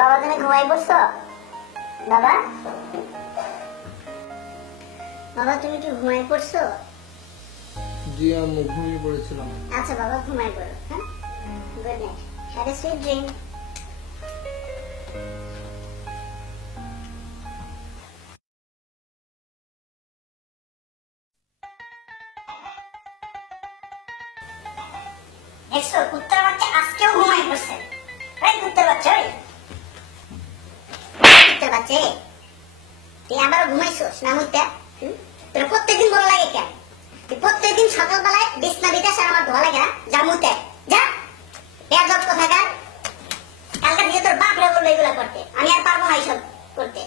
বাবা তুমি ঘুমাই পড়ছো? বাবা বাবা তুমি কি ঘুমাই পড়ছো? জি আম্মু, ঘুমিয়ে পড়েছিলাম। আচ্ছা বাবা ঘুমাই পড়ো। হ্যাঁ, good night, have a sweet dream. দেখছো কুত্তার বাচ্চা আজকেও ঘুমাই পড়ছে। এই কুত্তার বাচ্চা, ওই কুত্তার বাচ্চা, তুই আবার ঘুমাইছোস না মুইতা? তোর প্রত্যেকদিন বলা লাগে কেন? তুই প্রত্যেকদিন সকালবেলায় বিছনা বিছাস আর আমার ধোয়া লাগে না? যা মুইতে যা, বেয়াদব কোথাকার। কালকে দিয়ে তোর বাপ রে বললো এগুলা করতে, আমি আর পারবো না এইসব করতে।